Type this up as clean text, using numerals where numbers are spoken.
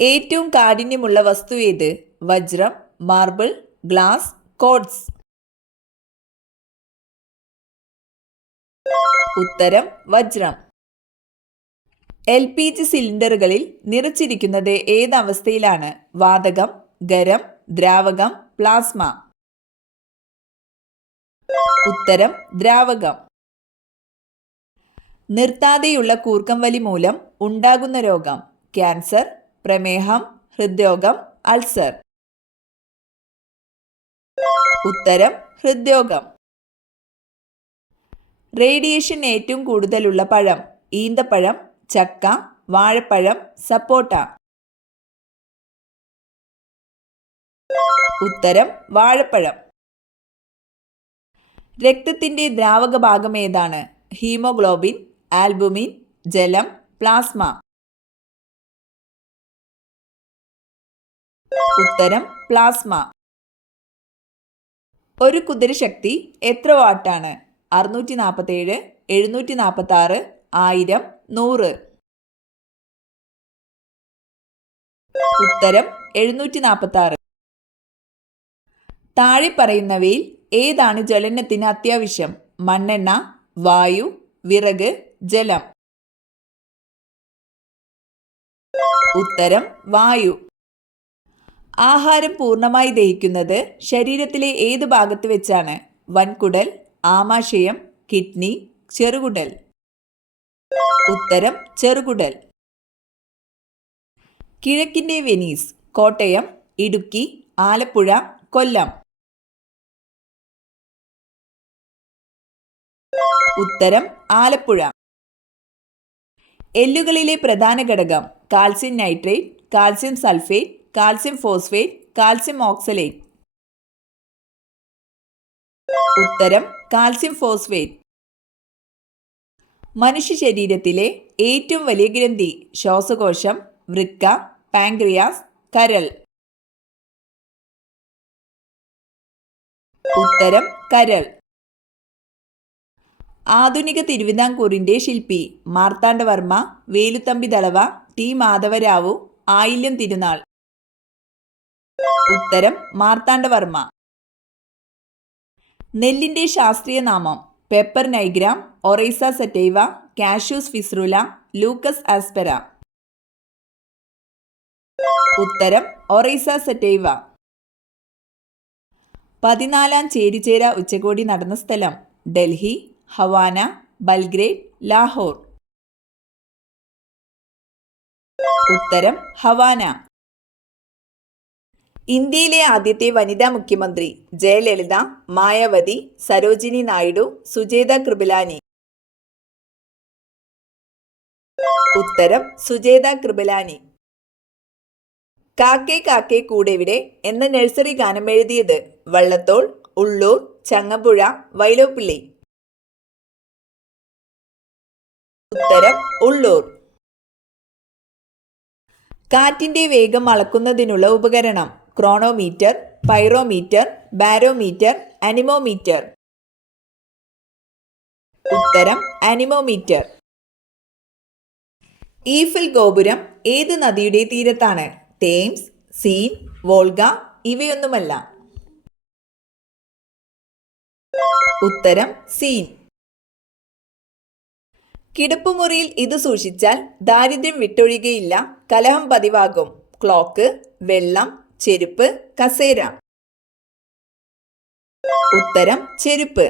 ഏറ്റവും കാഠിന്യമുള്ള വസ്തു ഏത്? വജ്രം, മാർബിൾ, ഗ്ലാസ്, കോഡ്സ്. ഉത്തരം വജ്രം. LPG സിലിണ്ടറുകളിൽ നിറച്ചിരിക്കുന്നത് ഏതവസ്ഥയിലാണ്? വാതകം, ഖരം, ദ്രാവകം, പ്ലാസ്മ. ഉത്തരം ദ്രാവകം. നിർത്താതെയുള്ള കൂർക്കം വലി മൂലം ഉണ്ടാകുന്ന രോഗം? ക്യാൻസർ, പ്രമേഹം, ഹൃദ്രോഗം, അൾസർ. ഉത്തരം ഹൃദ്രോഗം. റേഡിയേഷൻ ഏറ്റവും കൂടുതലുള്ള പഴം? ഈന്തപ്പഴം, ചക്ക, വാഴപ്പഴം, സപ്പോട്ട. ഉത്തരം വാഴപ്പഴം. രക്തത്തിന്റെ ദ്രാവക ഭാഗം ഏതാണ്? ഹീമോഗ്ലോബിൻ, ആൽബുമിൻ, ജലം, പ്ലാസ്മ. ഉത്തരം പ്ലാസ്മ. ഒരു കുതിരശക്തി എത്ര വാട്ടാണ്? 647, 746, 1000, 100. ഉത്തരം 746. താഴെ പറയുന്നവയിൽ ഏതാണ് ജ്വലനത്തിന് അത്യാവശ്യം? മണ്ണെണ്ണ, വായു, വിറക്, ജലം. ഉത്തരം വായു. ആഹാരം പൂർണ്ണമായി ദഹിക്കുന്നത് ശരീരത്തിലെ ഏത് ഭാഗത്ത് വെച്ചാണ്? വൻകുടൽ, ആമാശയം, കിഡ്നി, ചെറുകുടൽ. ഉത്തരം ചെറുകുടൽ. കിഴക്കിന്റെ വെനീസ്? കോട്ടയം, ഇടുക്കി, ആലപ്പുഴ, കൊല്ലം. ഉത്തരം ആലപ്പുഴ. എല്ലുകളിലെ പ്രധാന ഘടകം? Calcium nitrate, calcium sulphate, calcium phosphate, calcium oxalate. ഉത്തരം കാൽസ്യം ഫോസ്ഫേറ്റ്. മനുഷ്യ ശരീരത്തിലെ ഏറ്റവും വലിയ ഗ്രന്ഥി? ശ്വാസകോശം, വൃക്ക, പാൻക്രിയാസ്, കരൾ. ഉത്തരം കരൾ. ആധുനിക തിരുവിതാംകൂറിന്റെ ശില്പി? മാർത്താണ്ഡവർമ്മ, വേലുത്തമ്പി ദളവ, ടി മാധവരാവു, ആയില്യം തിരുനാൾ. ഉത്തരം മാർത്താണ്ഡവർമ്മ. നെല്ലിന്റെ ശാസ്ത്രീയ നാമം? പെപ്പർ നൈഗ്രാം, ഒറൈസ സറ്റൈവ, കാഷ്യൂസ് ഫിസ്റുല, ലൂക്കസ് ആസ്പെര. ഉത്തരം ഒറൈസ സറ്റൈവ. 14ാം ചേരിചേര ഉച്ചകോടി നടന്ന സ്ഥലം? Delhi, Havana, Belgrade, Lahore. ഉത്തരം ഹവാന. ഇന്ത്യയിലെ ആദ്യത്തെ വനിതാ മുഖ്യമന്ത്രി? ജയലളിത, മായാവതി, സരോജിനി നായിഡു, സുജേത കൃപലാനി. ഉത്തരം സുജേത കൃപലാനി. കാക്കേ കാക്കേ കൂടെവിടെ എന്ന നഴ്സറി ഗാനം എഴുതിയത്? വള്ളത്തോൾ, ഉള്ളൂർ, ചങ്ങമ്പുഴ, വൈലോപ്പിള്ളി. ഉത്തരം ഉള്ളൂർ. കാറ്റിന്റെ വേഗം അളക്കുന്നതിനുള്ള ഉപകരണം? Chronometer, pyrometer, barometer, anemometer. ഉത്തരം അനിമോമീറ്റർ. ഈഫൽ ഗോപുരം ഏത് നദിയുടെ തീരത്താണ്? തേംസ്, സീൻ, വോൾഗ, ഇവയൊന്നുമല്ല. ഉത്തരം സീൻ. കിടപ്പുമുറിയിൽ ഇത് സൂക്ഷിച്ചാൽ ദാരിദ്ര്യം വിട്ടൊഴികയില്ല, കലഹം പതിവാകും. ക്ലോക്ക്, വെള്ളം, ചെരുപ്പ്, കസേര. ഉത്തരം ചെരുപ്പ്.